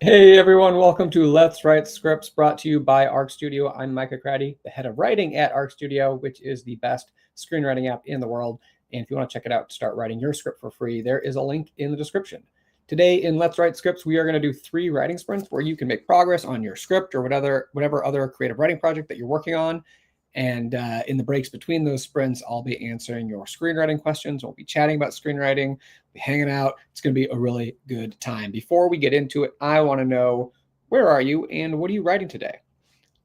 Hey everyone, welcome to Let's Write Scripts, brought to you by Arc Studio. I'm Micah Craddy, the head of writing at Arc Studio, which is the best screenwriting app in the world. And if you want to check it out to start writing your script for free, there is a link in the description. Today in Let's Write Scripts, we are going to do 3 writing sprints where you can make progress on your script or whatever other creative writing project that you're working on. And in the breaks between those sprints, I'll be answering your screenwriting questions. We'll be chatting about screenwriting, we'll be hanging out. It's going to be a really good time. Before we get into it, I want to know, where are you and what are you writing today?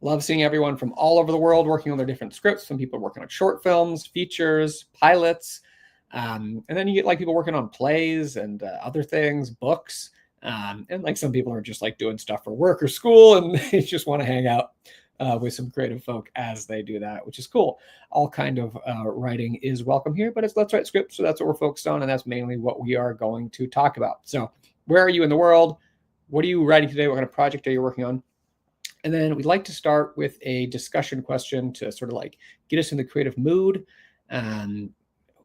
Love seeing everyone from all over the world working on their different scripts. Some people are working on short films, features, pilots. And then you get like people working on plays and other things, books. And like some people are just like doing stuff for work or school and they just want to hang out with some creative folk as they do that, which is cool. All kind of writing is welcome here, but it's Let's Write Scripts, so that's what we're focused on, and that's mainly what we are going to talk about. So where are you in the world? What are you writing today? What kind of project are you working on? And then we'd like to start with a discussion question to sort of like get us in the creative mood. I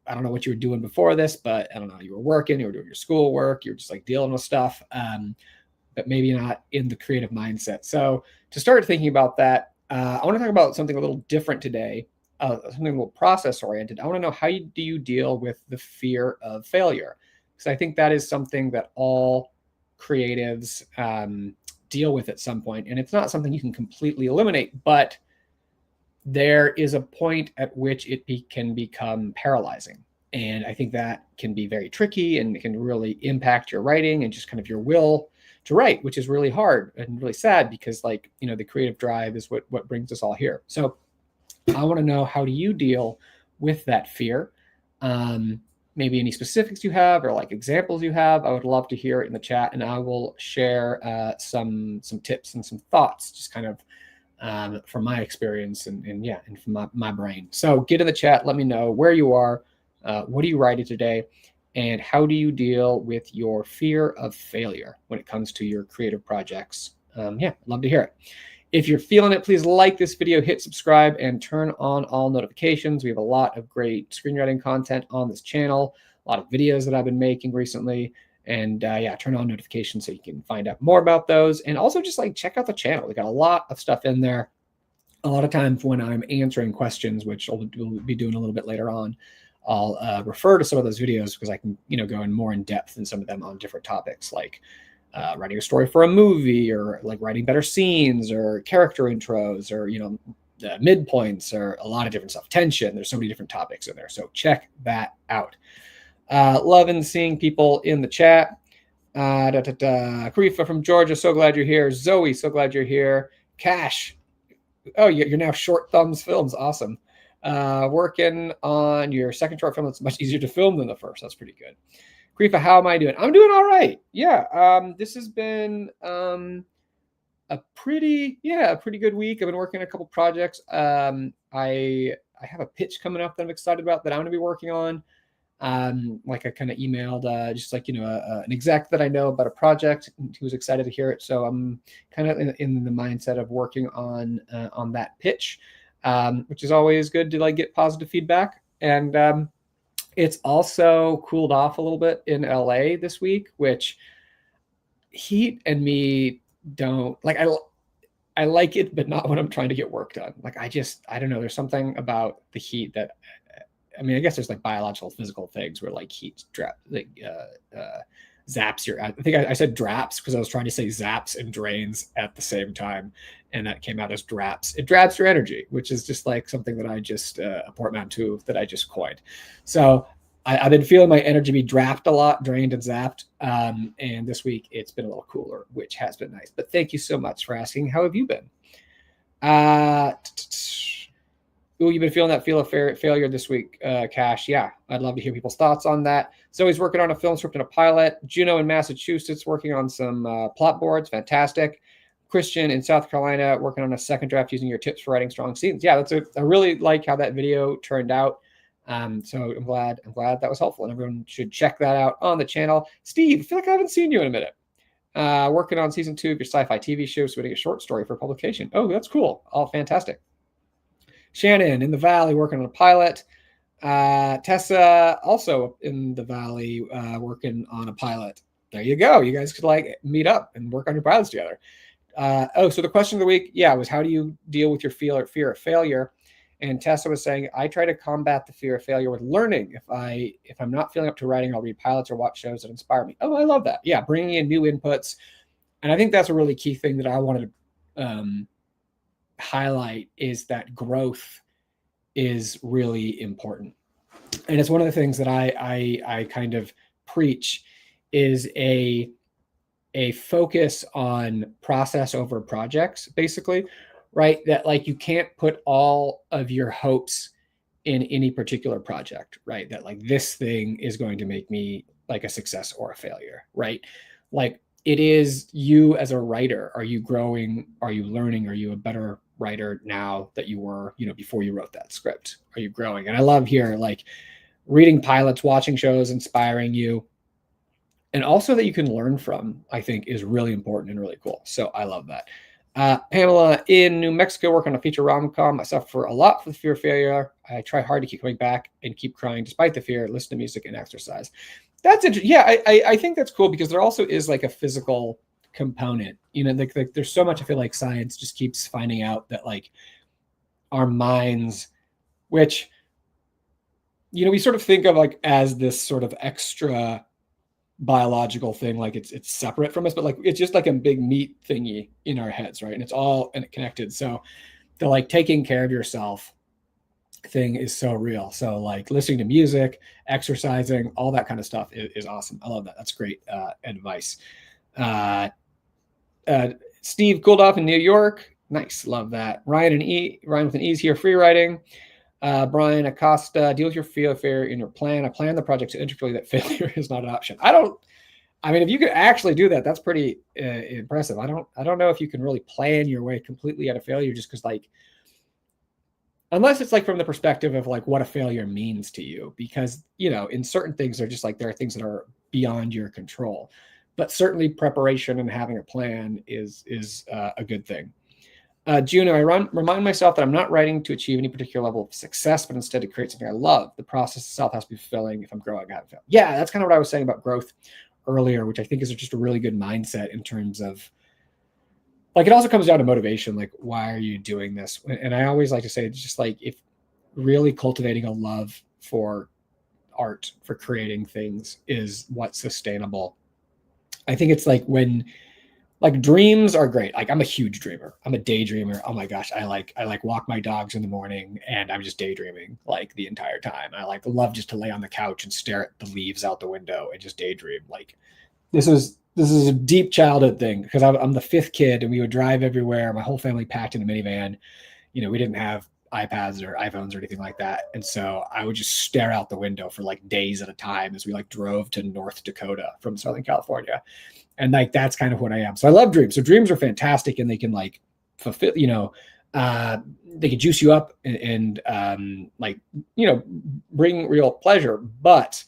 don't know what you were doing before this, but I don't know, you were working, you were doing your schoolwork, you were just like dealing with stuff, but maybe not in the creative mindset. So to start thinking about that, I want to talk about something a little different today, something a little process oriented. I want to know, do you deal with the fear of failure? Because I think that is something that all creatives deal with at some point, and it's not something you can completely eliminate, but there is a point at which it can become paralyzing. And I think that can be very tricky and it can really impact your writing and just kind of your will to write, which is really hard and really sad because, like, you know, the creative drive is what brings us all here. So I want to know, how do you deal with that fear? Maybe any specifics you have or like examples you have. I would love to hear it in the chat, and I will share some tips and some thoughts, just kind of from my experience and from my brain. So get in the chat, let me know where you are, what are you writing today, and how do you deal with your fear of failure when it comes to your creative projects? I'd love to hear it. If you're feeling it, please like this video, hit subscribe, and turn on all notifications. We have a lot of great screenwriting content on this channel, a lot of videos that I've been making recently. And turn on notifications so you can find out more about those. And also just like check out the channel. We got a lot of stuff in there. A lot of times when I'm answering questions, which we'll be doing a little bit later on, I'll refer to some of those videos because I can, go in more in depth in some of them on different topics, like writing a story for a movie, or like writing better scenes, or character intros, or midpoints, or a lot of different stuff. Tension. There's so many different topics in there. So check that out. Loving seeing people in the chat. Karifa from Georgia, so glad you're here. Zoe, so glad you're here. Cash, oh, you're now Short Thumbs Films, awesome. Working on your second short film. It's much easier to film than the first. That's pretty good. Karifa, how am I doing? I'm doing all right. Yeah, this has been a pretty good week. I've been working on a couple projects. I have a pitch coming up that I'm excited about that I'm going to be working on. Like I kind of emailed just like an exec that I know about a project who was excited to hear it. So I'm kind of in the mindset of working on that pitch, which is always good to like get positive feedback. And it's also cooled off a little bit in LA this week, which heat and me don't like. I like it, but not when I'm trying to get work done. Like I don't know. There's something about the heat that, I mean, I guess there's like biological, physical things where like heat zaps your. I think I said draps because I was trying to say zaps and drains at the same time, and that came out as draps. It draps your energy, which is just like something that I just a portmanteau that I just coined. So I've been feeling my energy be drapped a lot, drained and zapped. And this week it's been a little cooler, which has been nice. But thank you so much for asking. How have you been? Oh, you've been feeling that feel of failure this week, Cash. Yeah, I'd love to hear people's thoughts on that. Zoe's working on a film script and a pilot. Juno in Massachusetts working on some plot boards. Fantastic. Christian in South Carolina working on a second draft using your tips for writing strong scenes. Yeah, I really like how that video turned out. So I'm glad that was helpful, and everyone should check that out on the channel. Steve, I feel like I haven't seen you in a minute. Working on season 2 of your sci-fi TV show, submitting a short story for publication. Oh, that's cool. Oh, fantastic. Shannon in the Valley working on a pilot. Tessa also in the Valley working on a pilot. there you go. You guys could like meet up and work on your pilots together. So the question of the week, was how do you deal with your fear of failure? And Tessa was saying, I try to combat the fear of failure with learning. If I'm not feeling up to writing, I'll read pilots or watch shows that inspire me. Oh, I love that. Yeah, bringing in new inputs. And I think that's a really key thing that I wanted to highlight, is that growth is really important. And it's one of the things that I kind of preach, is a focus on process over projects, basically, right? That like you can't put all of your hopes in any particular project, right? That like this thing is going to make me like a success or a failure, right? Like it is you as a writer. Are you growing? Are you learning? Are you a better writer now that you were, before you wrote that script? Are you growing? And I love here, like reading pilots, watching shows, inspiring you. And also that you can learn from, I think, is really important and really cool. So I love that. Pamela, in New Mexico, work on a feature rom-com. I suffer a lot from the fear of failure. I try hard to keep coming back and keep crying despite the fear, listen to music and exercise. That's interesting. Yeah, I think that's cool, because there also is like a physical component. Like there's so much, I feel like science just keeps finding out that like our minds, which, we sort of think of like as this sort of extra biological thing, like it's separate from us, but like it's just like a big meat thingy in our heads, right? And it's all connected. So the like taking care of yourself thing is so real. So like listening to music, exercising, all that kind of stuff is awesome. I love that. That's great advice. Steve Gouldoff in New York, nice, love that. Ryan with an E's here, free writing. Brian Acosta, deal with your fear of failure in your plan. I plan the project so intricately that failure is not an option. If you could actually do that, that's pretty impressive. I don't know if you can really plan your way completely out of failure, just because like, unless it's like from the perspective of like what a failure means to you, because, in certain things, they're just like, there are things that are beyond your control, but certainly preparation and having a plan is a good thing. Juno, I remind myself that I'm not writing to achieve any particular level of success, but instead to create something I love. The process itself has to be fulfilling. If I'm growing, I haven't failed. Yeah, that's kind of what I was saying about growth earlier, which I think is just a really good mindset in terms of, like, it also comes down to motivation. Like, why are you doing this? And I always like to say, it's just like, if really cultivating a love for art, for creating things, is what's sustainable. I think it's like when, like, dreams are great. Like, I'm a huge dreamer. I'm a daydreamer. Oh my gosh. I walk my dogs in the morning and I'm just daydreaming like the entire time. I like love just to lay on the couch and stare at the leaves out the window and just daydream. Like, this is a deep childhood thing, because I'm the fifth kid and we would drive everywhere. My whole family packed in a minivan. We didn't have iPads or iPhones or anything like that. And so I would just stare out the window for like days at a time as we like drove to North Dakota from Southern California. And like, that's kind of what I am. So I love dreams. So dreams are fantastic, and they can like fulfill, they can juice you up and bring real pleasure. But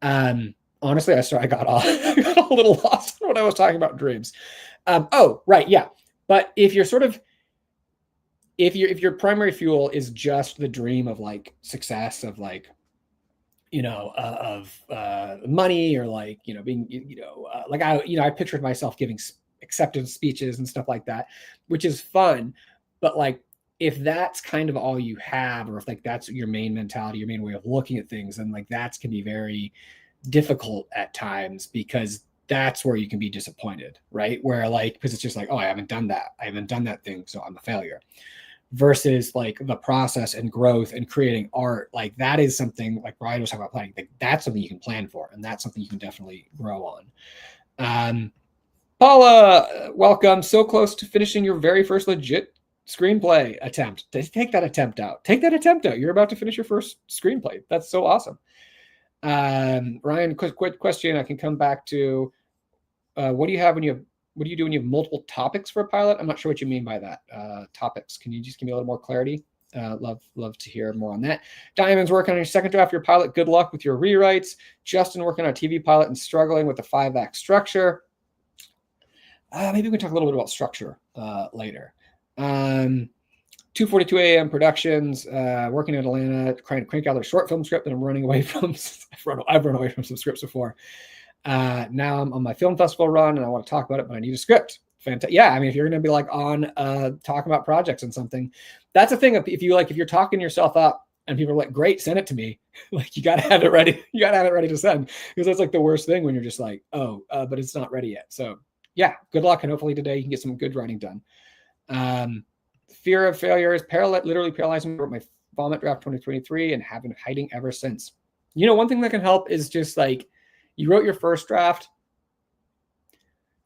honestly, I got a little lost when I was talking about dreams. Oh, right. Yeah. But if you're sort of, if your primary fuel is just the dream of like success, of like, of money, or like, being, like I pictured myself giving acceptance speeches and stuff like that, which is fun. But like, if that's kind of all you have, or if like that's your main mentality, your main way of looking at things, then like that can be very difficult at times, because that's where you can be disappointed, right? Where like, because it's just like, oh, I haven't done that thing, so I'm a failure. Versus like the process and growth and creating art, like that is something, like Brian was talking about planning, like that's something you can plan for, and that's something you can definitely grow on. Paula, welcome. So close to finishing your very first legit screenplay attempt. Take that attempt out. You're about to finish your first screenplay. That's so awesome. Ryan, quick question. I can come back to, what do you do when you have multiple topics for a pilot? I'm not sure what you mean by that. Topics. Can you just give me a little more clarity? Love to hear more on that. Diamond's working on your second draft of your pilot. Good luck with your rewrites. Justin working on a TV pilot and struggling with the 5-act structure. Maybe we can talk a little bit about structure later. 2:42 a.m. Productions, working in Atlanta, trying to crank out their short film script that I'm running away from. I've run away from some scripts before. Now I'm on my film festival run and I want to talk about it, but I need a script. Fantastic. Yeah, I mean, if you're going to be like on talking about projects and something, that's a thing. If you're talking yourself up and people are like, great, send it to me. Like you got to have it ready. You got to have it ready to send, because that's like the worst thing when you're just like, oh, but it's not ready yet. So yeah, good luck. And hopefully today you can get some good writing done. Fear of failure is literally paralyzing me. I wrote my vomit draft 2023 and have been hiding ever since. You know, one thing that can help is just like, you wrote your first draft.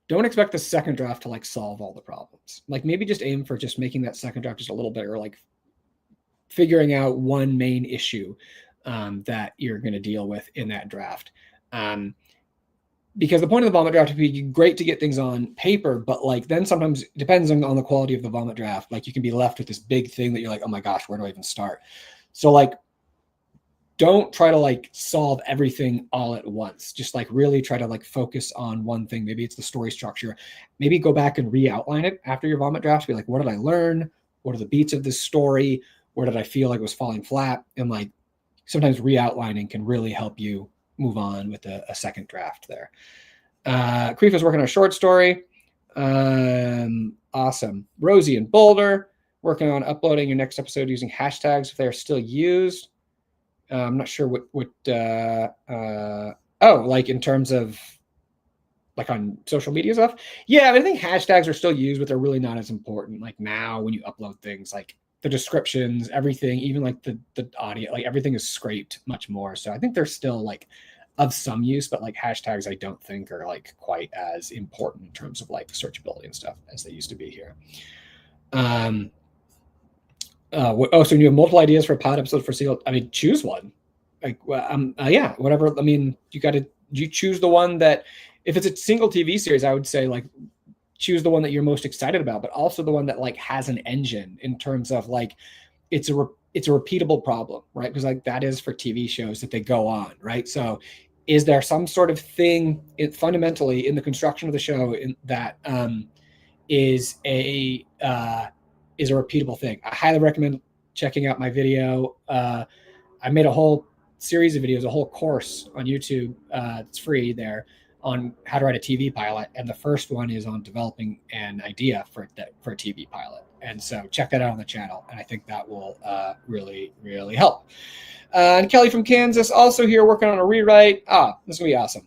Don't expect the second draft to like solve all the problems. Like maybe just aim for just making that second draft just a little better, like figuring out one main issue that you're going to deal with in that draft. Because the point of the vomit draft would be great to get things on paper, but like then sometimes it depends on the quality of the vomit draft. Like you can be left with this big thing that you're like, oh my gosh, where do I even start? So like, don't try to like solve everything all at once. Just like really try to like focus on one thing. Maybe it's the story structure. Maybe go back and re-outline it after your vomit draft. Be like, what did I learn? What are the beats of this story? Where did I feel like it was falling flat? And like sometimes re-outlining can really help you move on with a second draft there. Creef is working on a short story. Awesome. Rosie and Boulder working on uploading your next episode using hashtags if they're still used. I'm not sure like in terms of like on social media stuff. Yeah, I think hashtags are still used, but they're really not as important. Like now when you upload things, like the descriptions, everything, even like the audio, like everything is scraped much more. So I think they're still like of some use, but like hashtags I don't think are like quite as important in terms of like searchability and stuff as they used to be here. So you have multiple ideas for a pod episode for single. I mean, choose one. Like, yeah, whatever. I mean, you choose the one that, if it's a single TV series, I would say like choose the one that you're most excited about, but also the one that like has an engine in terms of like it's a repeatable problem, right? Because like that is for TV shows that they go on, right? So, is there some sort of thing fundamentally in the construction of the show that is a repeatable thing? I highly recommend checking out my video. I made a whole series of videos, a whole course on YouTube. It's free there on how to write a TV pilot. And the first one is on developing an idea for a TV pilot. And so check that out on the channel. And I think that will really, really help. And Kelly from Kansas also here working on a rewrite. This is going to be awesome.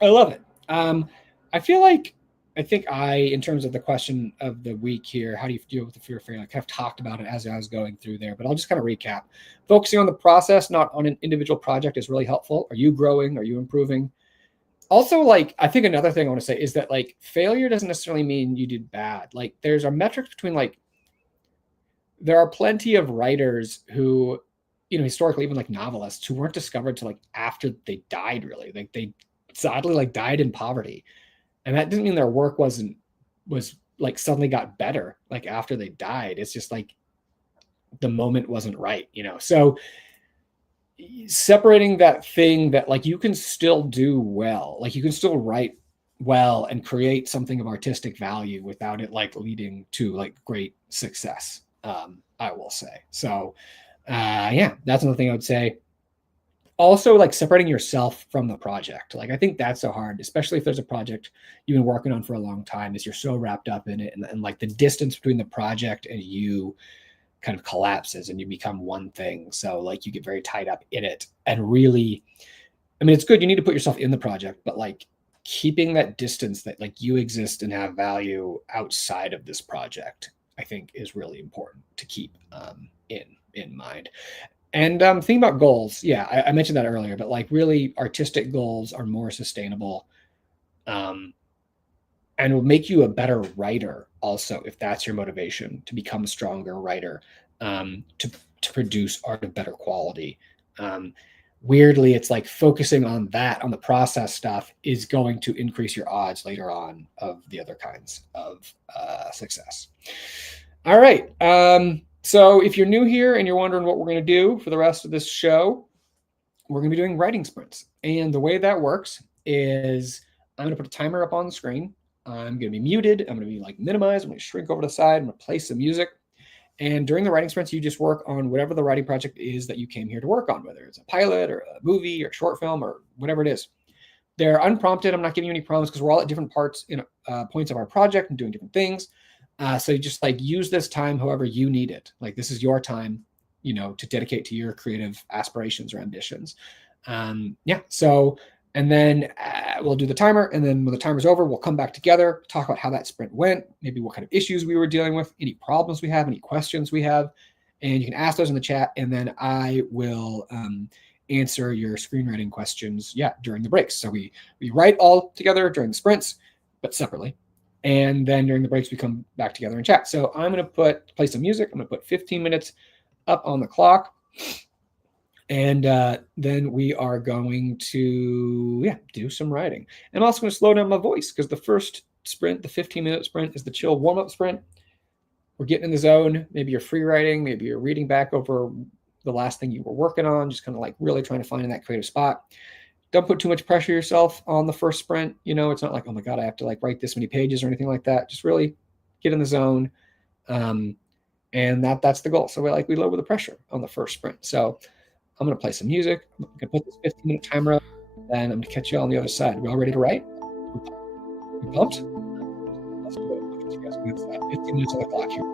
I love it. I think in terms of the question of the week here, how do you deal with the fear of failure? I kind of talked about it as I was going through there, but I'll just kind of recap. Focusing on the process, not on an individual project, is really helpful. Are you growing? Are you improving? Also, like, I think another thing I want to say is that like failure doesn't necessarily mean you did bad. Like there's a metric between like, there are plenty of writers who, you know, historically, even like novelists who weren't discovered till like after they died, really. Like they sadly like died in poverty. And that doesn't mean their work was like suddenly got better like after they died. It's just like the moment wasn't right, you know? So separating that thing that like you can still do well, like you can still write well and create something of artistic value without it like leading to like great success, I will say. So yeah, that's another thing I would say. Also, like separating yourself from the project. Like I think that's so hard, especially if there's a project you've been working on for a long time, is you're so wrapped up in it, and like the distance between the project and you kind of collapses and you become one thing. So like you get very tied up in it. And really, I mean, it's good, you need to put yourself in the project, but like keeping that distance that like you exist and have value outside of this project, I think is really important to keep in mind. And thinking about goals, yeah, I mentioned that earlier, but like really artistic goals are more sustainable, and will make you a better writer also, if that's your motivation to become a stronger writer, to produce art of better quality. Weirdly, it's like focusing on that, on the process stuff, is going to increase your odds later on of the other kinds of success. All right. So if you're new here and you're wondering what we're going to do for the rest of this show, we're going to be doing writing sprints. And the way that works is I'm going to put a timer up on the screen. I'm going to be muted. I'm going to be like minimized. I'm going to shrink over to the side. I'm going to play some music. And during the writing sprints, you just work on whatever the writing project is that you came here to work on, whether it's a pilot or a movie or a short film or whatever it is. They're unprompted. I'm not giving you any prompts because we're all at different parts in points of our project and doing different things. So you just like use this time however you need it. Like this is your time, to dedicate to your creative aspirations or ambitions. Yeah. So, and then we'll do the timer. And then when the timer's over, we'll come back together, talk about how that sprint went, maybe what kind of issues we were dealing with, any problems we have, any questions we have. And you can ask those in the chat. And then I will answer your screenwriting questions, during the breaks. So we write all together during the sprints, but separately. And then during the breaks, we come back together and chat. So I'm going to play some music. I'm going to put 15 minutes up on the clock. And then we are going to, do some writing. And I'm also going to slow down my voice because the first sprint, the 15-minute sprint, is the chill warm-up sprint. We're getting in the zone. Maybe you're free writing. Maybe you're reading back over the last thing you were working on, just kind of like really trying to find in that creative spot. Don't put too much pressure yourself on the first sprint. It's not like, oh my God, I have to like write this many pages or anything like that. Just really get in the zone. And that's the goal. So we lower the pressure on the first sprint. So I'm going to play some music. I'm going to put this 15-minute timer up, and I'm going to catch you on the other side. We all ready to write? We pumped? Let's do it. I'll catch you guys on the other side. 15 minutes on the clock here.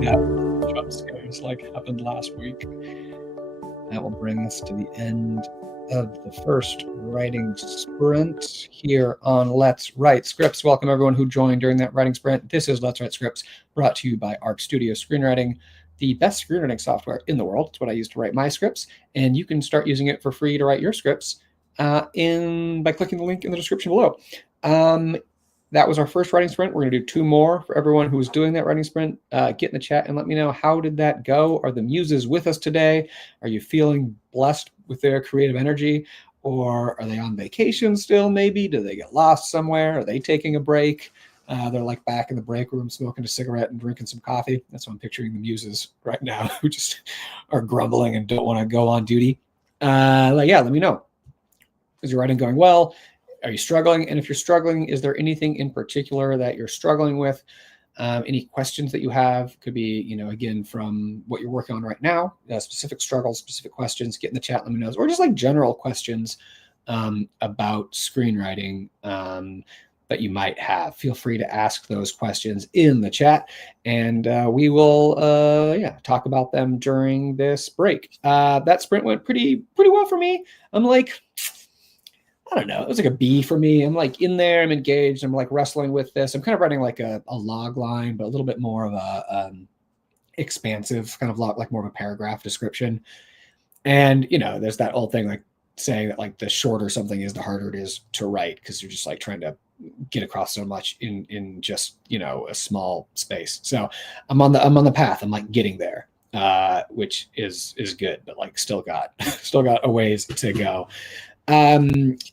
We could have jump scares like happened last week. That will bring us to the end of the first writing sprint here on Let's Write Scripts. Welcome everyone who joined during that writing sprint. This is Let's Write Scripts, brought to you by Arc Studio Screenwriting, the best screenwriting software in the world. It's what I use to write my scripts, and you can start using it for free to write your scripts by clicking the link in the description below. That was our first writing sprint. We're going to do 2 more for everyone who's doing that writing sprint. Get in the chat and let me know, how did that go? Are the muses with us today? Are you feeling blessed with their creative energy? Or are they on vacation still, maybe? Do they get lost somewhere? Are they taking a break? They're like back in the break room smoking a cigarette and drinking some coffee. That's what I'm picturing the muses right now, who just are grumbling and don't want to go on duty. Yeah, let me know. Is your writing going well? Are you struggling? And if you're struggling, is there anything in particular that you're struggling with? Any questions that you have? Could be, again, from what you're working on right now, specific struggles, specific questions. Get in the chat, let me know. Or just like general questions about screenwriting that you might have. Feel free to ask those questions in the chat, and we will talk about them during this break. That sprint went pretty well for me. I'm like, I don't know. It was like a B for me. I'm like in there. I'm engaged. I'm like wrestling with this. I'm kind of writing like a log line, but a little bit more of a expansive kind of log, like more of a paragraph description. And, there's that old thing like saying that like the shorter something is, the harder it is to write, because you're just like trying to get across so much in just, a small space. So I'm on the path. I'm like getting there, which is good, but like still got a ways to go.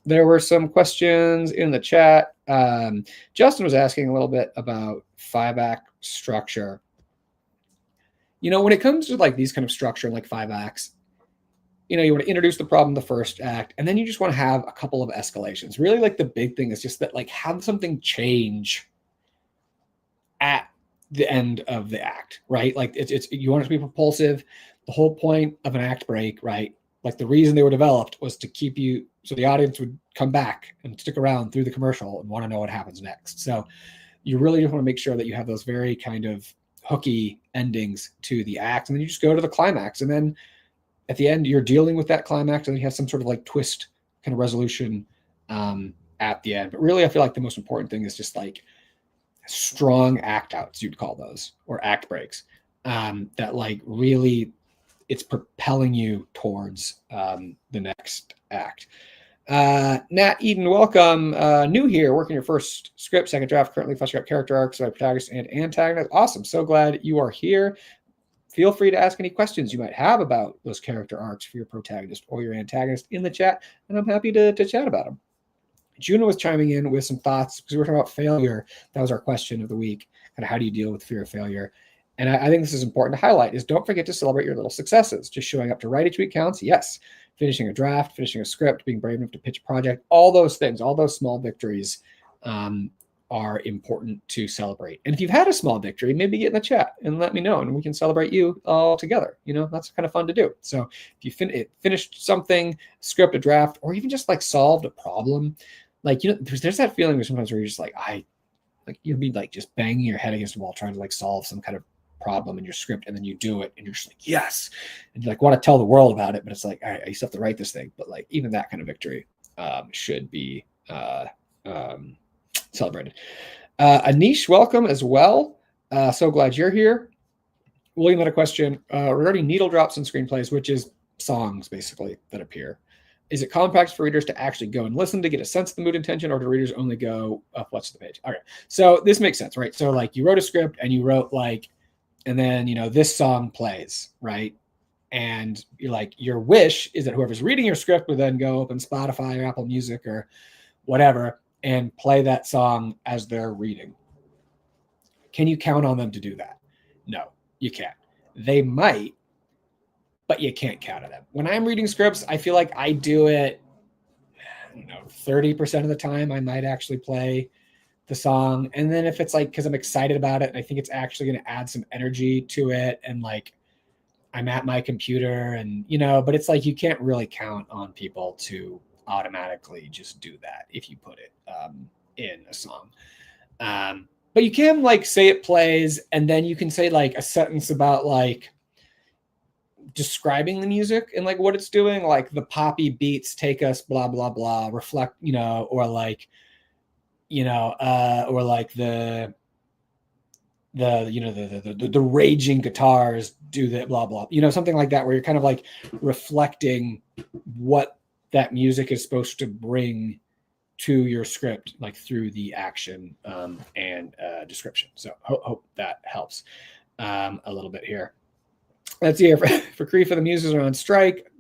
There were some questions in the chat. Justin was asking a little bit about 5-act structure. When it comes to like these kind of structure, like 5 acts, you want to introduce the problem, the first act, and then you just want to have a couple of escalations. Really, like the big thing is just that, like, have something change at the end of the act, right? Like it's you want it to be propulsive. The whole point of an act break, right? Like the reason they were developed was to keep you, so the audience would come back and stick around through the commercial and want to know what happens next. So you really just want to make sure that you have those very kind of hooky endings to the act, and then you just go to the climax, and then at the end you're dealing with that climax, and then you have some sort of like twist kind of resolution at the end. But really, I feel like the most important thing is just like strong act outs, you'd call those, or act breaks, that like really it's propelling you towards the next act. Nat Eden, welcome. New here, working your first script, second draft, currently fleshing out character arcs by protagonist and antagonist. Awesome. So glad you are here. Feel free to ask any questions you might have about those character arcs for your protagonist or your antagonist in the chat, and I'm happy to chat about them. Juno was chiming in with some thoughts because we were talking about failure. That was our question of the week. Kind of how do you deal with fear of failure? And I think this is important to highlight, is don't forget to celebrate your little successes. Just showing up to write each week counts. Yes. Finishing a draft, finishing a script, being brave enough to pitch a project, all those things, all those small victories are important to celebrate. And if you've had a small victory, maybe get in the chat and let me know, and we can celebrate you all together. That's kind of fun to do. So if you finished something, script, a draft, or even just like solved a problem, like, there's that feeling where sometimes where you're just like, you'll be like just banging your head against the wall trying to like solve some kind of problem in your script, and then you do it and you're just like, yes, and you like want to tell the world about it, but it's like, all right, I still have to write this thing. But like even that kind of victory should be celebrated. Anish, welcome as well. So glad you're here. William had a question regarding needle drops in screenplays, which is songs basically that appear. Is it common practice for readers to actually go and listen to get a sense of the mood and tension, or do readers only go what's the page? Okay, so this makes sense, right? So like you wrote a script and you wrote like, and then this song plays, right? And you're like, your wish is that whoever's reading your script would then go open Spotify or Apple Music or whatever and play that song as they're reading. Can you count on them to do that? No, you can't. They might, but you can't count on them. When I'm reading scripts, I feel like I do it, 30% of the time I might actually play the song. And then if it's like, because I'm excited about it and I think it's actually going to add some energy to it, and like I'm at my computer and, but it's like you can't really count on people to automatically just do that if you put it in a song. but you can like say it plays, and then you can say like a sentence about like describing the music and like what it's doing, like the poppy beats take us blah blah blah, reflect, or like, or like the raging guitars do that blah blah, something like that, where you're kind of like reflecting what that music is supposed to bring to your script, like through the action and description. So hope that helps a little bit here. Let's see here for Cree, for the muses are on strike.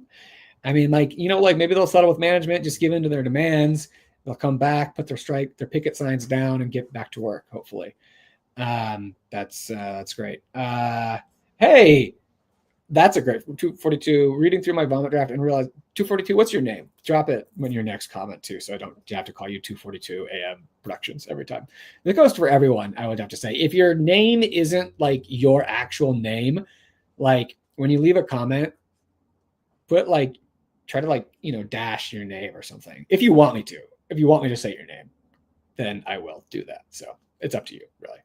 I mean, like, like maybe they'll settle with management, just give in to their demands. They'll come back, put their picket signs down, and get back to work, hopefully. That's great. Hey, that's a great 242. Reading through my vomit draft and realize 242. What's your name? Drop it when your next comment too, so I don't have to call you 242 AM Productions every time. That goes for everyone. I would have to say, if your name isn't like your actual name, like when you leave a comment, put like, try to like, dash your name or something. If you want me to. If you want me to say your name, then I will do that. So it's up to you, really.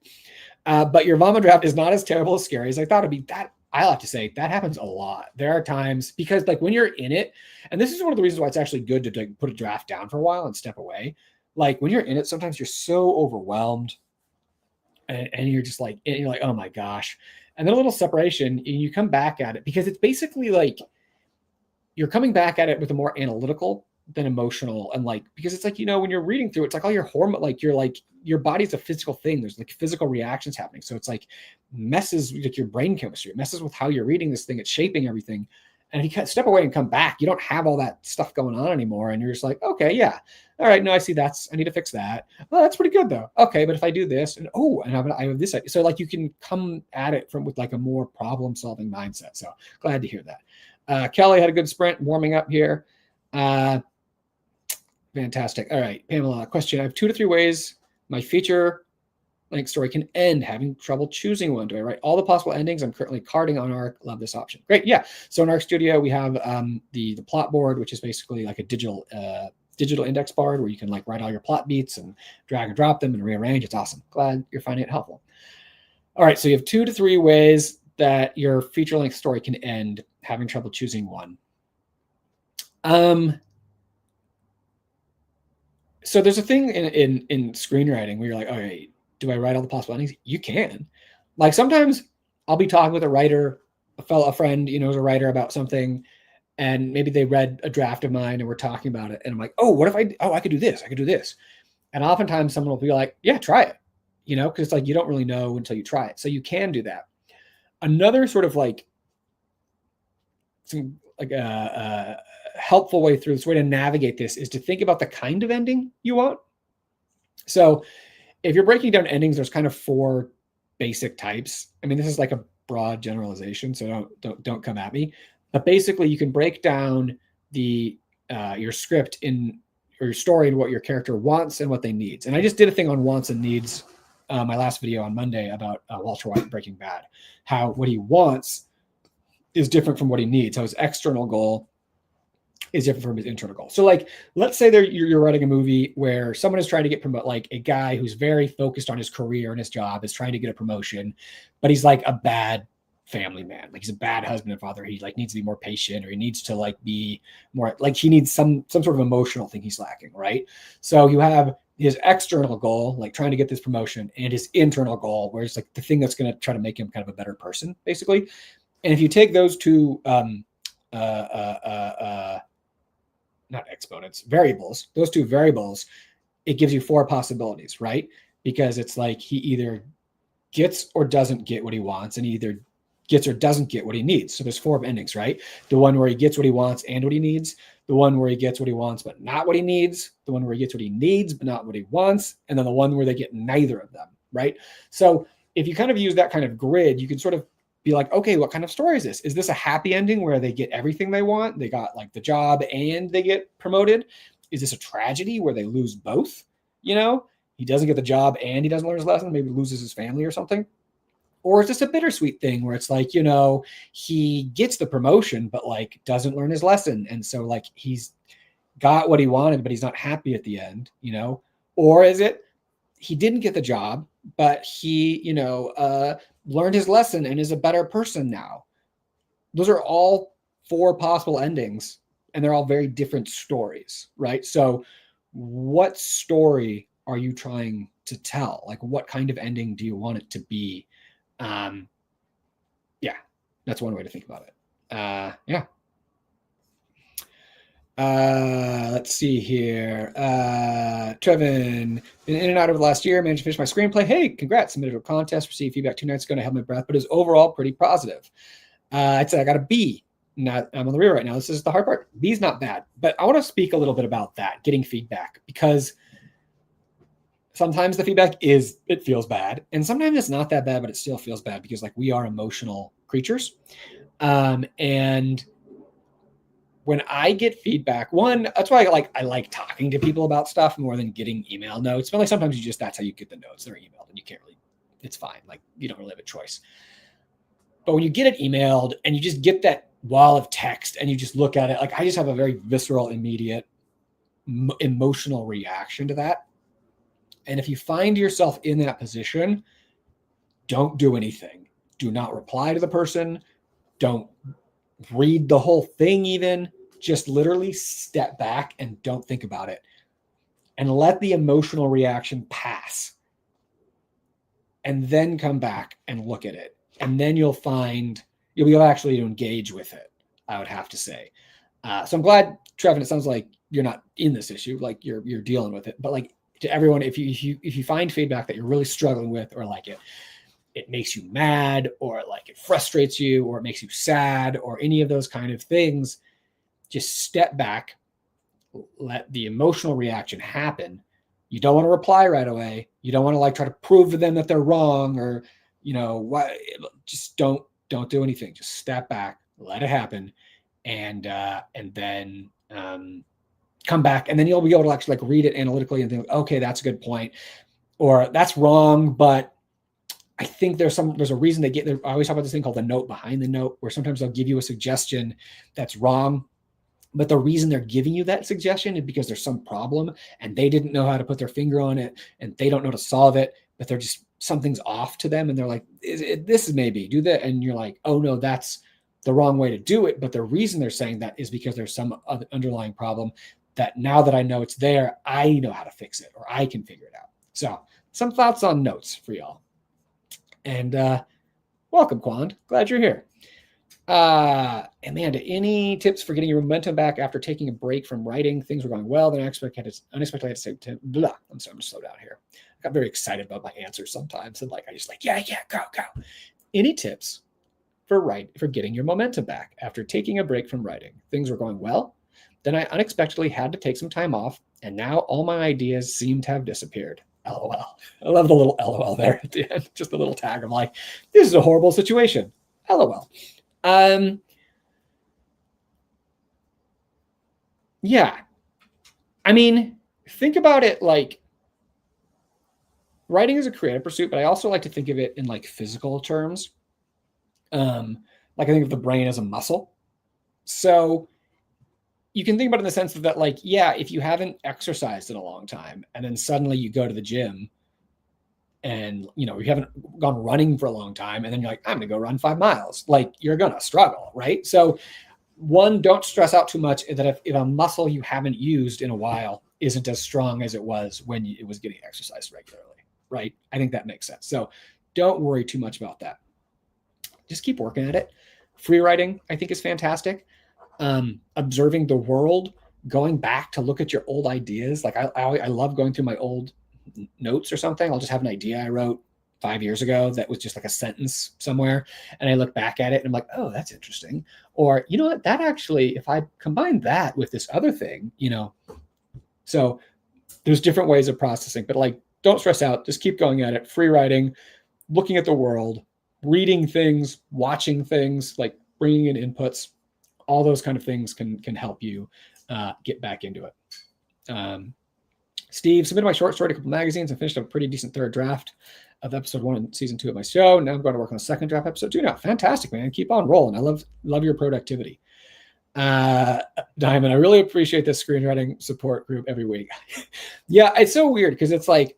But your vomit draft is not as terrible as scary as I thought it'd be. That I'll have to say that happens a lot. There are times, because like when you're in it, and this is one of the reasons why it's actually good to like put a draft down for a while and step away. Like when you're in it, sometimes you're so overwhelmed and you're just like, and you're like, oh my gosh. And then a little separation, and you come back at it, because it's basically like you're coming back at it with a more analytical than emotional, and like, because it's like, when you're reading through, it's like all your hormone, like your body's a physical thing. There's like physical reactions happening. So it's like messes with like your brain chemistry. It messes with how you're reading this thing. It's shaping everything. And if you step away and come back, you don't have all that stuff going on anymore. And you're just like, okay, yeah. All right. No, I see I need to fix that. Well, that's pretty good though. Okay. But if I do this and I have this. So like you can come at it with like a more problem solving mindset. So glad to hear that. Kelly had a good sprint warming up here. Fantastic. All right, Pamela, question. I have 2 to 3 ways my feature length story can end. Having trouble choosing one. Do I write all the possible endings? I'm currently carding on ARC. Love this option. Great. Yeah. So in ARC Studio, we have the plot board, which is basically like a digital index board where you can like write all your plot beats and drag and drop them and rearrange. It's awesome. Glad you're finding it helpful. All right. So you have 2 to 3 ways that your feature length story can end. Having trouble choosing one. So there's a thing in screenwriting where you're like, all right, do I write all the possible endings? You can. Like sometimes I'll be talking with a writer, a friend, is a writer about something, and maybe they read a draft of mine and we're talking about it. And I'm like, oh, what if I could do this? I could do this. And oftentimes someone will be like, yeah, try it, because it's like, you don't really know until you try it. So you can do that. Another sort of like some like helpful way through this way to navigate this is to think about the kind of ending you want. So if you're breaking down endings, there's kind of 4 basic types. I mean, this is like a broad generalization, so don't come at me. But basically, you can break down your script or your story and what your character wants and what they needs. And I just did a thing on wants and needs, my last video on Monday about Walter White Breaking Bad, how what he wants is different from what he needs. How his external goal is different from his internal goal. So like, let's say you're writing a movie where someone is trying to get promoted, like a guy who's very focused on his career and his job is trying to get a promotion, but he's like a bad family man. Like he's a bad husband and father. He like needs to be more patient, or he needs to like be more like, he needs some sort of emotional thing he's lacking. Right. So you have his external goal, like trying to get this promotion, and his internal goal, where it's like the thing that's going to try to make him kind of a better person, basically. And if you take those two, not exponents, variables, those 2 variables, it gives you 4 possibilities, right? Because it's like he either gets or doesn't get what he wants, and he either gets or doesn't get what he needs. So there's 4 endings, right? The one where he gets what he wants and what he needs, the one where he gets what he wants but not what he needs, the one where he gets what he needs but not what he wants, and then the one where they get neither of them, right? So if you kind of use that kind of grid, you can sort of be like, okay, what kind of story is this? Is this a happy ending where they get everything they want? They got like the job and they get promoted? Is this a tragedy where they lose both? He doesn't get the job and he doesn't learn his lesson, maybe loses his family or something. Or is this a bittersweet thing where it's like, he gets the promotion, but like doesn't learn his lesson. And so like he's got what he wanted, but he's not happy at the end, Or is it he didn't get the job, but he, learned his lesson and is a better person now. Those are all 4 possible endings, and they're all very different stories, right? So what story are you trying to tell? Like, what kind of ending do you want it to be? Yeah, that's one way to think about it. Yeah. Let's see here. Trevin, been in and out over the last year, managed to finish my screenplay. Hey, congrats. Submitted to a contest, received feedback 2 nights ago, to help my breath, but is overall pretty positive. I'd say I got a B. I'm on the rear right now. This is the hard part. B's not bad, but I want to speak a little bit about that, getting feedback, because sometimes the feedback it feels bad, and sometimes it's not that bad, but it still feels bad because like we are emotional creatures. And when I get feedback, that's why I like talking to people about stuff more than getting email notes. But like sometimes that's how you get the notes. They're emailed and you can't really, it's fine. Like you don't really have a choice. But when you get it emailed and you just get that wall of text and you just look at it, like I just have a very visceral, immediate, emotional reaction to that. And if you find yourself in that position, don't do anything. Do not reply to the person. Don't read the whole thing even. Just literally step back and don't think about it. And let the emotional reaction pass. And then come back and look at it. And then you'll be able actually to engage with it, I would have to say. So I'm glad, Trevin, it sounds like you're not in this issue, like you're dealing with it. But like to everyone, if you find feedback that you're really struggling with, or like it makes you mad, or like it frustrates you, or it makes you sad, or any of those kind of things, just step back, let the emotional reaction happen. You don't want to reply right away. You don't want to like try to prove to them that they're wrong, or what. Just don't do anything. Just step back, let it happen, and then come back, and then you'll be able to actually like read it analytically and think, okay, that's a good point, or that's wrong, but I think there's a reason they get there. I always talk about this thing called the note behind the note, where sometimes they'll give you a suggestion that's wrong, but the reason they're giving you that suggestion is because there's some problem and they didn't know how to put their finger on it and they don't know how to solve it, but they're just, something's off to them. And they're like, this is maybe do that. And you're like, oh no, that's the wrong way to do it. But the reason they're saying that is because there's some other underlying problem that now that I know it's there, I know how to fix it, or I can figure it out. So some thoughts on notes for y'all. And welcome, Quand. Glad you're here. Amanda, any tips for getting your momentum back after taking a break from writing? Things were going well, then unexpectedly I had to say, blah. I'm sorry, I'm gonna slow down here. I got very excited about my answers sometimes, and like I just like, yeah, go. Any tips for getting your momentum back after taking a break from writing? Things were going well, then I unexpectedly had to take some time off, and now all my ideas seem to have disappeared. LOL. I love the little LOL there at the end. Just a little tag. I'm like, this is a horrible situation. LOL. Yeah. I mean, think about it like writing is a creative pursuit, but I also like to think of it in like physical terms. Like I think of the brain as a muscle. So you can think about it in the sense of that, like, yeah, if you haven't exercised in a long time and then suddenly you go to the gym and, you haven't gone running for a long time and then you're like, I'm going to go run 5 miles. Like you're going to struggle, right? So one, don't stress out too much that if a muscle you haven't used in a while isn't as strong as it was when it was getting exercised regularly, right? I think that makes sense. So don't worry too much about that. Just keep working at it. Free writing, I think, is fantastic. Observing the world, going back to look at your old ideas. Like I love going through my old notes or something. I'll just have an idea I wrote 5 years ago that was just like a sentence somewhere, and I look back at it and I'm like, oh, that's interesting. Or you know what, that actually, if I combine that with this other thing, so there's different ways of processing, but like, don't stress out. Just keep going at it. Free writing, looking at the world, reading things, watching things, like bringing in inputs. All those kind of things can help you get back into it. Steve, submitted my short story to a couple magazines and finished a pretty decent third draft of episode 1 and season 2 of my show. Now I'm going to work on a second draft, episode 2 now. Fantastic, man. Keep on rolling. I love your productivity. Diamond, I really appreciate this screenwriting support group every week. Yeah, it's so weird because it's like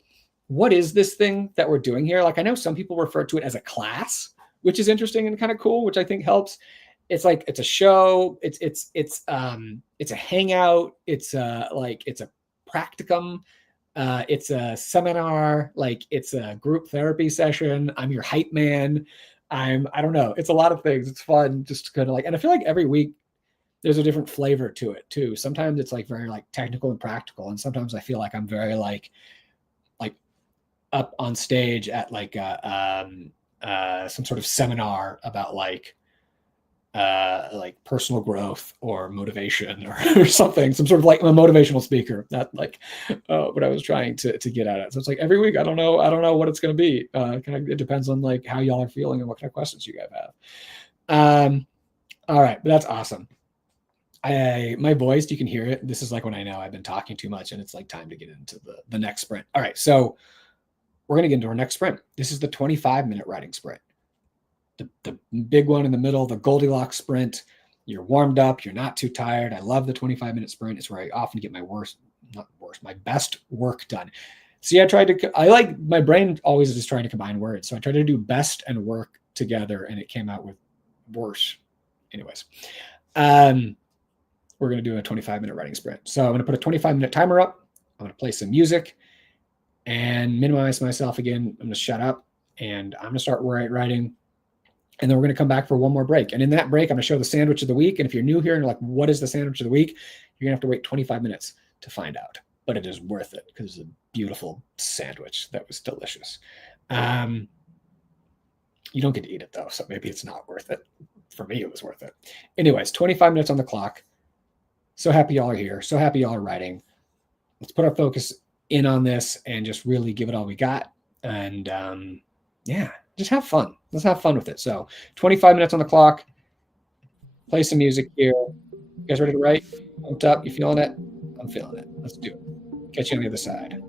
what is this thing that we're doing here? Like, I know some people refer to it as a class, which is interesting and kind of cool, which I think helps. It's like, it's a show. It's a hangout. It's a practicum. It's a seminar. Like, it's a group therapy session. I'm your hype man. I don't know. It's a lot of things. It's fun just to kind of like, and I feel like every week there's a different flavor to it too. Sometimes it's like very like technical and practical. And sometimes I feel like I'm very like up on stage at like some sort of seminar about like personal growth or motivation or something, some sort of like a motivational speaker. That like what I was trying to get at it. So it's like every week, I don't know what it's going to be. It depends on like how y'all are feeling and what kind of questions you guys have. All right, but that's awesome. My voice, you can hear it. This is like when I know I've been talking too much and it's like time to get into the next sprint. All right, so we're going to get into our next sprint. This is the 25-minute writing sprint. The big one in the middle, the Goldilocks sprint. You're warmed up. You're not too tired. I love the 25-minute sprint. It's where I often get my my best work done. See, I like, my brain always is just trying to combine words. So I tried to do best and work together and it came out with worse. Anyways, we're going to do a 25-minute writing sprint. So I'm going to put a 25-minute timer up. I'm going to play some music and minimize myself again. I'm going to shut up and I'm going to start writing. And then we're going to come back for one more break. And in that break, I'm going to show the sandwich of the week. And if you're new here and you're like, what is the sandwich of the week? You're going to have to wait 25 minutes to find out. But it is worth it because it's a beautiful sandwich that was delicious. You don't get to eat it, though, so maybe it's not worth it. For me, it was worth it. Anyways, 25 minutes on the clock. So happy y'all are here. So happy y'all are writing. Let's put our focus in on this and just really give it all we got. And yeah, just have fun. Let's have fun with it. So 25 minutes on the clock. Play some music here. You guys ready to write? Pumped up? You feeling it? I'm feeling it. Let's do it. Catch you on the other side.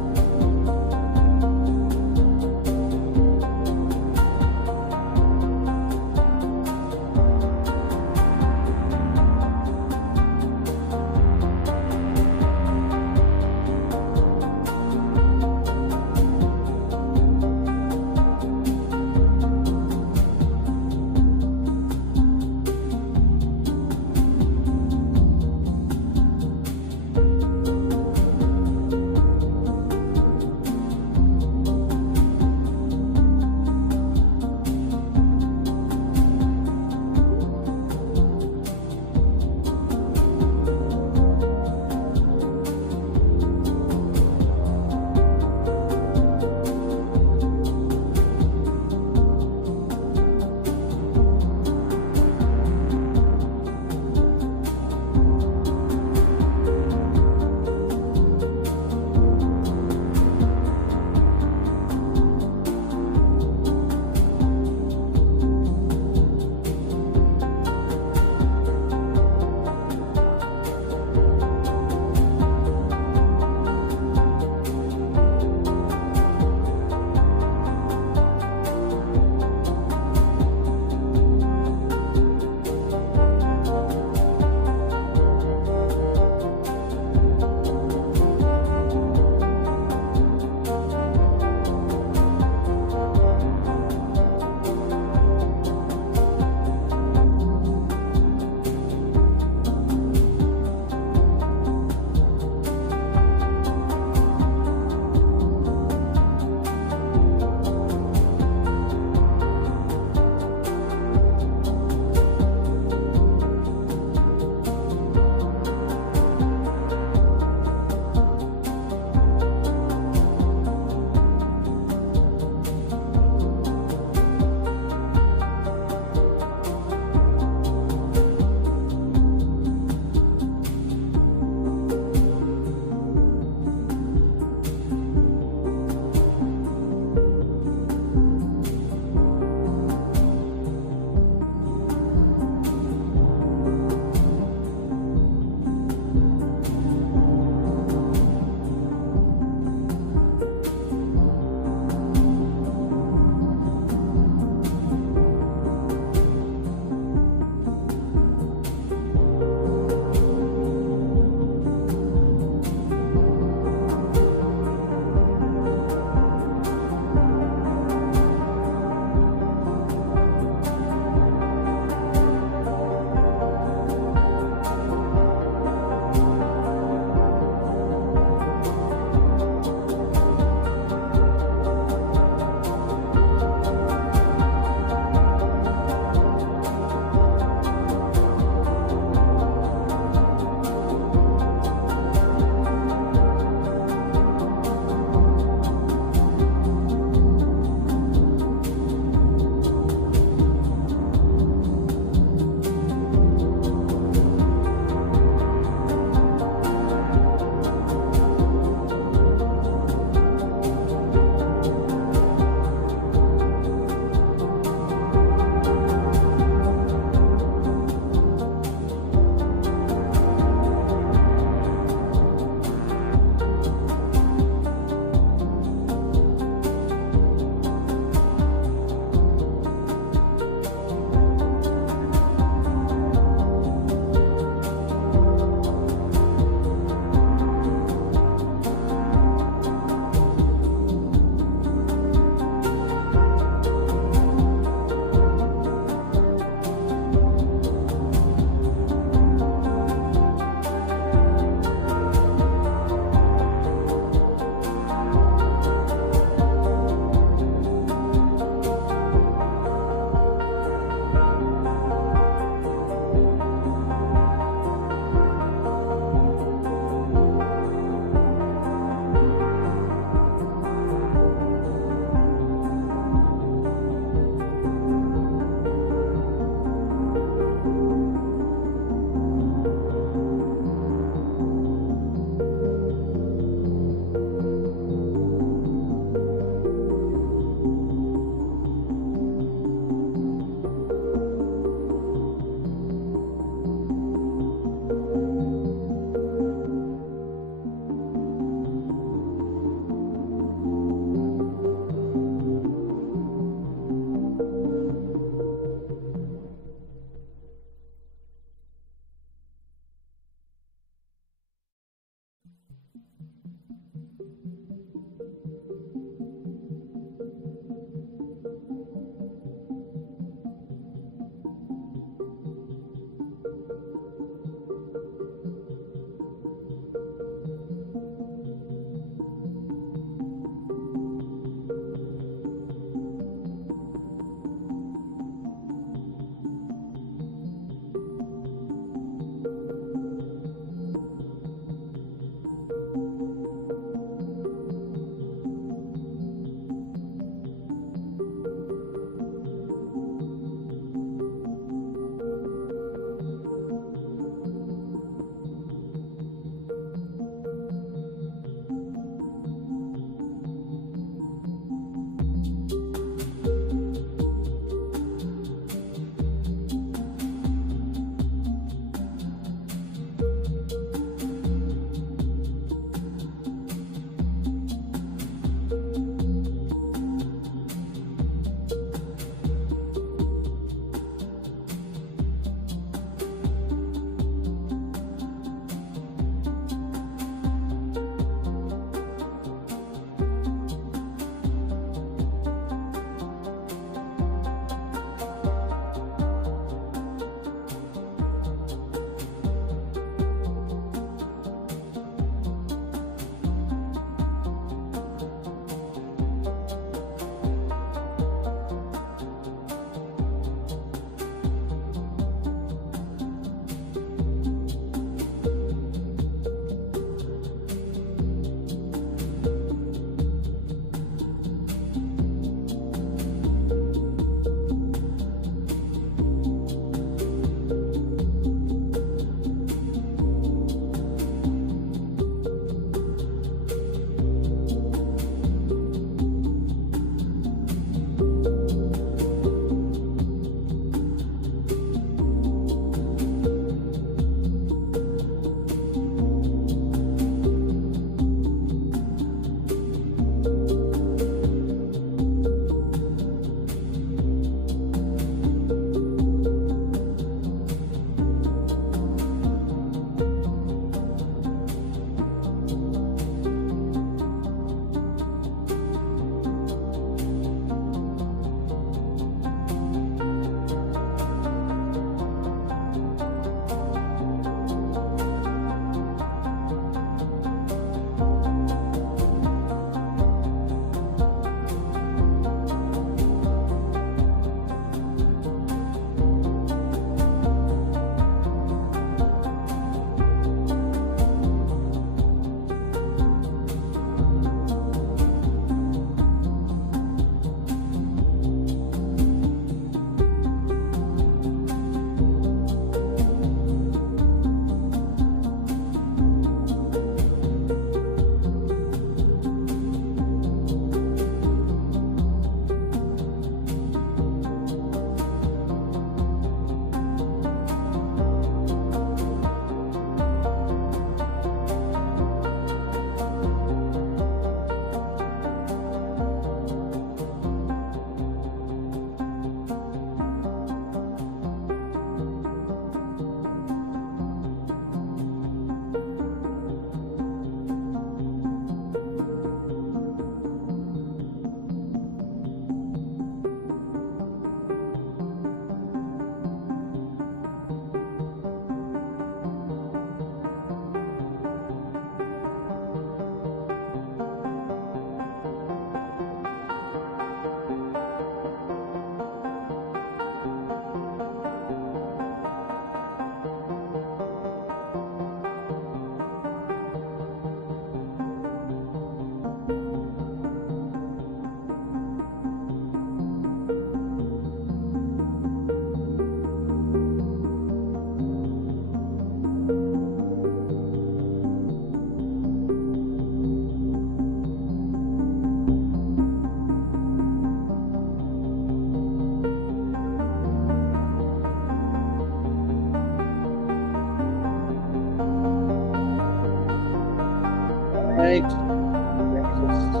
right. Brings us to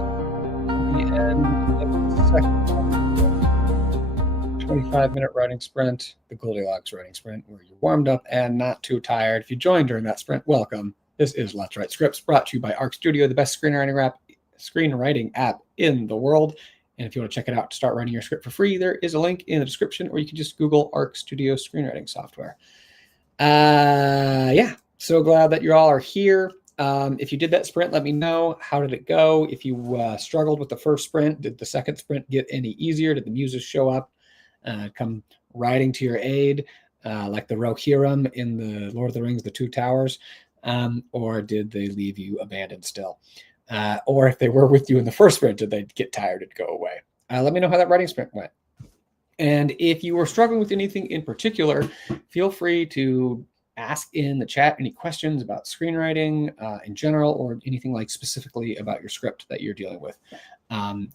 the end of the second 25-minute writing sprint, the Goldilocks writing sprint, where you're warmed up and not too tired. If you joined during that sprint, welcome. This is Let's Write Scripts, brought to you by Arc Studio, the best screenwriting app in the world. And if you want to check it out to start writing your script for free, there is a link in the description, or you can just Google Arc Studio screenwriting software. Yeah, so glad that you all are here. If you did that sprint, let me know. How did it go? If you struggled with the first sprint, did the second sprint get any easier? Did the muses show up, come riding to your aid, like the Rohirrim in the Lord of the Rings, The Two Towers? Or did they leave you abandoned still? Or if they were with you in the first sprint, did they get tired and go away? Let me know how that writing sprint went. And if you were struggling with anything in particular, feel free to ask in the chat any questions about screenwriting in general, or anything like specifically about your script that you're dealing with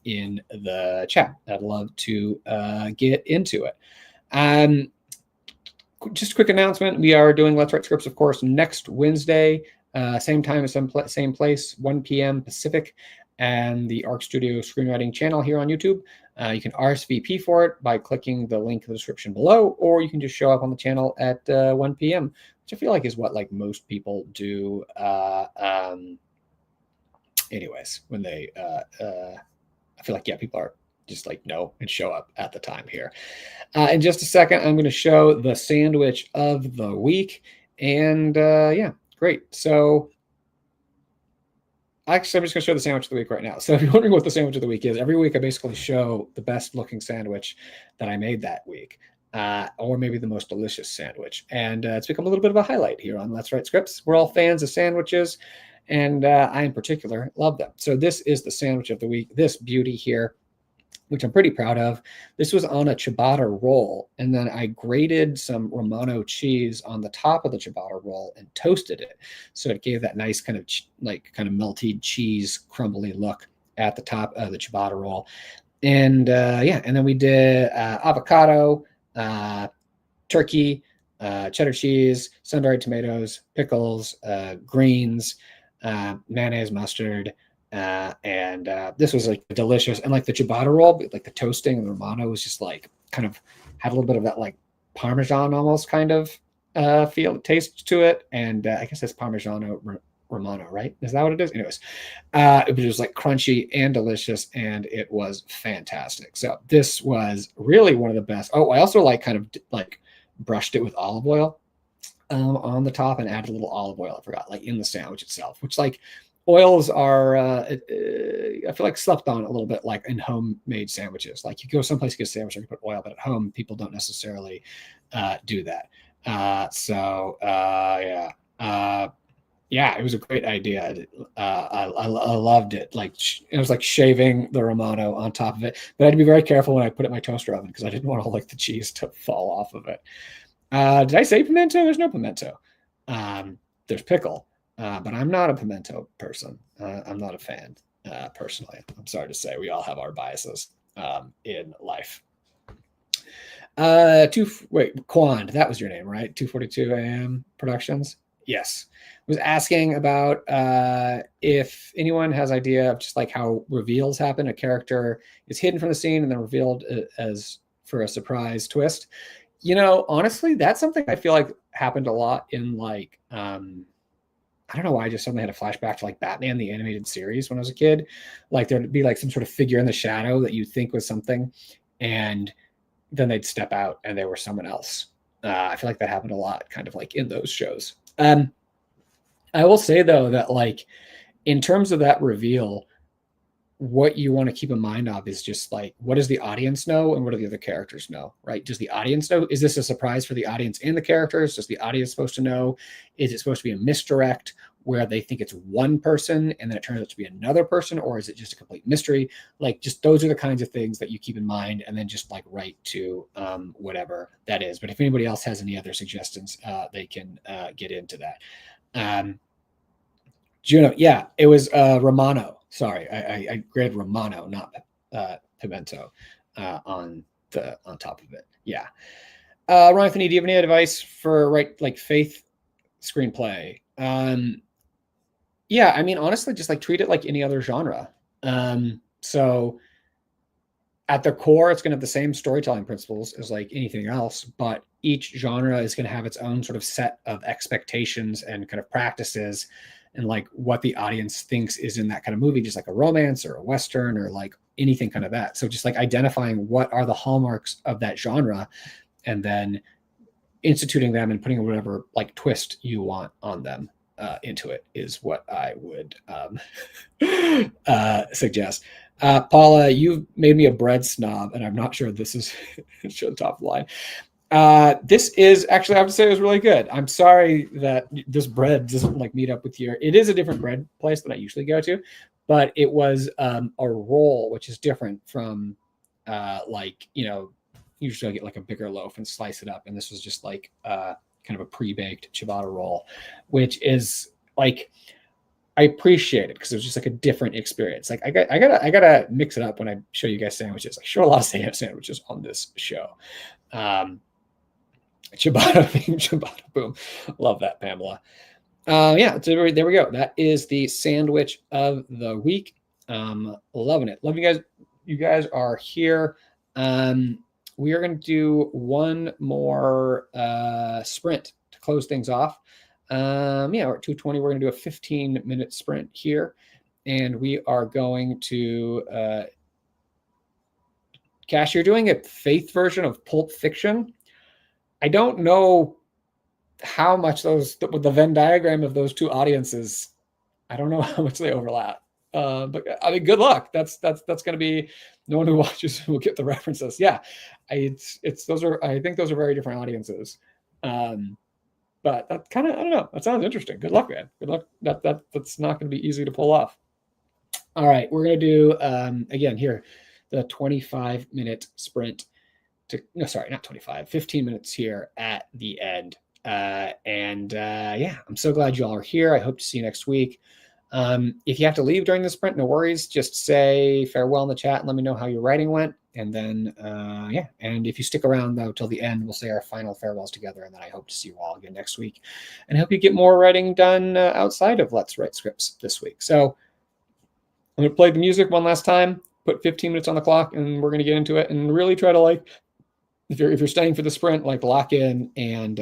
in the chat. I'd love to get into it. Just a quick announcement. We are doing Let's Write Scripts, of course, next Wednesday, same time, same place, 1 p.m. Pacific, and the Arc Studio Screenwriting channel here on YouTube. You can RSVP for it by clicking the link in the description below, or you can just show up on the channel at 1 p.m., which I feel like is what like most people do. Anyways, when they, I feel like, yeah, people are just like no and show up at the time here. In just a second, I'm going to show the sandwich of the week, and yeah, great. So actually, I'm just going to show the sandwich of the week right now. So if you're wondering what the sandwich of the week is, every week I basically show the best looking sandwich that I made that week, or maybe the most delicious sandwich. And it's become a little bit of a highlight here on Let's Write Scripts. We're all fans of sandwiches, and I in particular love them. So this is the sandwich of the week, this beauty here, which I'm pretty proud of. This was on a ciabatta roll, and then I grated some Romano cheese on the top of the ciabatta roll and toasted it. So it gave that nice kind of melted cheese crumbly look at the top of the ciabatta roll. And yeah, and then we did avocado, turkey, cheddar cheese, sun-dried tomatoes, pickles, greens, mayonnaise, mustard, and this was like delicious. And like the ciabatta roll, like the toasting and the Romano was just like kind of had a little bit of that like Parmesan almost kind of taste to it. And I guess that's Parmigiano Romano, right? Is that what it is? Anyways, it was like crunchy and delicious, and it was fantastic. So this was really one of the best. Oh, I also like kind of like brushed it with olive oil on the top and added a little olive oil. I forgot, like in the sandwich itself, which like oils are, I feel like slept on a little bit, like in homemade sandwiches. Like you go someplace to get a sandwich, you put oil, but at home people don't necessarily do that. Yeah, it was a great idea. I loved it. Like it was like shaving the Romano on top of it, but I had to be very careful when I put it in my toaster oven because I didn't want all like the cheese to fall off of it. Did I say pimento? There's no pimento. There's pickle. But I'm not a pimento person. I'm not a fan, personally. I'm sorry to say, we all have our biases in life. Quand, that was your name, right? 2:42 a.m. Productions. Yes. Was asking about if anyone has idea of just like how reveals happen. A character is hidden from the scene and then revealed as for a surprise twist. You know, honestly, that's something I feel like happened a lot in like I don't know why I just suddenly had a flashback to like Batman, the animated series when I was a kid. Like there'd be like some sort of figure in the shadow that you think was something, and then they'd step out and they were someone else. I feel like that happened a lot kind of like in those shows. I will say though that like in terms of that reveal, what you want to keep in mind of is just like, what does the audience know and what do the other characters know, right? Does the audience know? Is this a surprise for the audience and the characters? Does the audience supposed to know? Is it supposed to be a misdirect where they think it's one person and then it turns out to be another person? Or is it just a complete mystery? Like just those are the kinds of things that you keep in mind and then just like write to whatever that is. But if anybody else has any other suggestions, they can get into that. Juno, yeah, it was Romano. Sorry, I graded Romano, not pimento, on top of it. Yeah. Ron Anthony, do you have any advice for faith screenplay? Yeah, I mean, honestly, just like treat it like any other genre. So at the core, it's going to have the same storytelling principles as like anything else, but each genre is going to have its own sort of set of expectations and kind of practices and like what the audience thinks is in that kind of movie, just like a romance or a Western or like anything kind of that. So just like identifying what are the hallmarks of that genre and then instituting them and putting whatever like twist you want on them into it is what I would suggest. Paula, you've made me a bread snob, and I'm not sure this is show the top of the line. This is actually, I have to say, it was really good. I'm sorry that this bread doesn't like meet up with your. It is a different bread place than I usually go to, but it was a roll, which is different from like usually I get like a bigger loaf and slice it up, and this was just like kind of a pre-baked ciabatta roll, which is like. I appreciate it because it was just like a different experience. Like I gotta mix it up when I show you guys sandwiches. I show a lot of sandwiches on this show. Ciabatta, boom. Love that, Pamela. Yeah, so there we go. That is the sandwich of the week. Loving it. Love you guys. You guys are here. We are going to do one more sprint to close things off. We're at 2:20. We're going to do a 15-minute sprint here, and we are going to. Cash, you're doing a faith version of Pulp Fiction. I don't know how much with the Venn diagram of those two audiences. I don't know how much they overlap. But I mean, good luck. That's going to be no one who watches will get the references. Yeah, I think those are very different audiences. But that kind of, I don't know. That sounds interesting. Good luck, man. Good luck. That's not going to be easy to pull off. All right, we're going to do again here the 25-minute sprint. Not 25, 15 minutes here at the end. Yeah, I'm so glad you all are here. I hope to see you next week. If you have to leave during the sprint, no worries. Just say farewell in the chat and let me know how your writing went. And then, and if you stick around though till the end, we'll say our final farewells together. And then I hope to see you all again next week and hope you get more writing done outside of Let's Write Scripts this week. So I'm going to play the music one last time, put 15 minutes on the clock, and we're going to get into it and really try to like, if you're staying for the sprint, like lock in and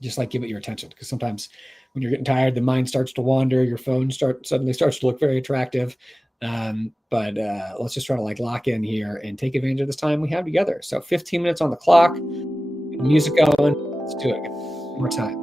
just like give it your attention. Because sometimes when you're getting tired, the mind starts to wander, your phone suddenly starts to look very attractive. But let's just try to like lock in here and take advantage of this time we have together. So 15 minutes on the clock, music going. Let's do it one more time.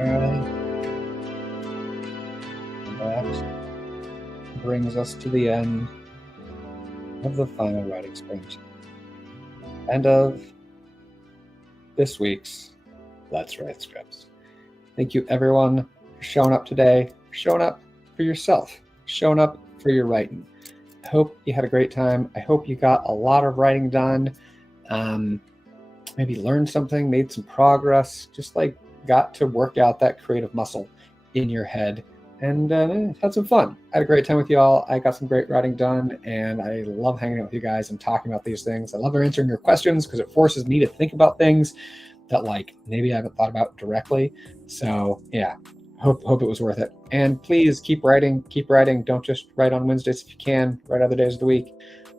And that brings us to the end of the final writing sprint and of this week's Let's Write Scripts. Thank you, everyone, for showing up today, for showing up for yourself, showing up for your writing. I hope you had a great time. I hope you got a lot of writing done. Maybe learned something, made some progress, just like got to work out that creative muscle in your head, and had some fun. I had a great time with y'all. I got some great writing done, and I love hanging out with you guys and talking about these things. I love answering your questions because it forces me to think about things that like maybe I haven't thought about directly. So yeah, hope it was worth it. And please keep writing. Don't just write on Wednesdays if you can. Write other days of the week.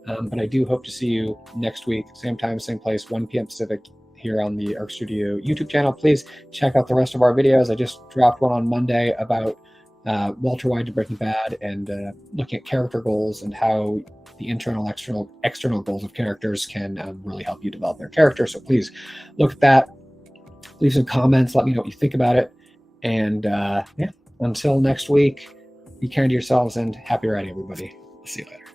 But I do hope to see you next week, same time, same place, 1 p.m. Pacific, here on the Arc Studio YouTube channel. Please check out the rest of our videos. I just dropped one on Monday about Walter White and Breaking Bad, and looking at character goals and how the internal, external goals of characters can really help you develop their character. So please look at that. Leave some comments. Let me know what you think about it. And yeah, until next week, be kind to yourselves and happy writing, everybody. See you later.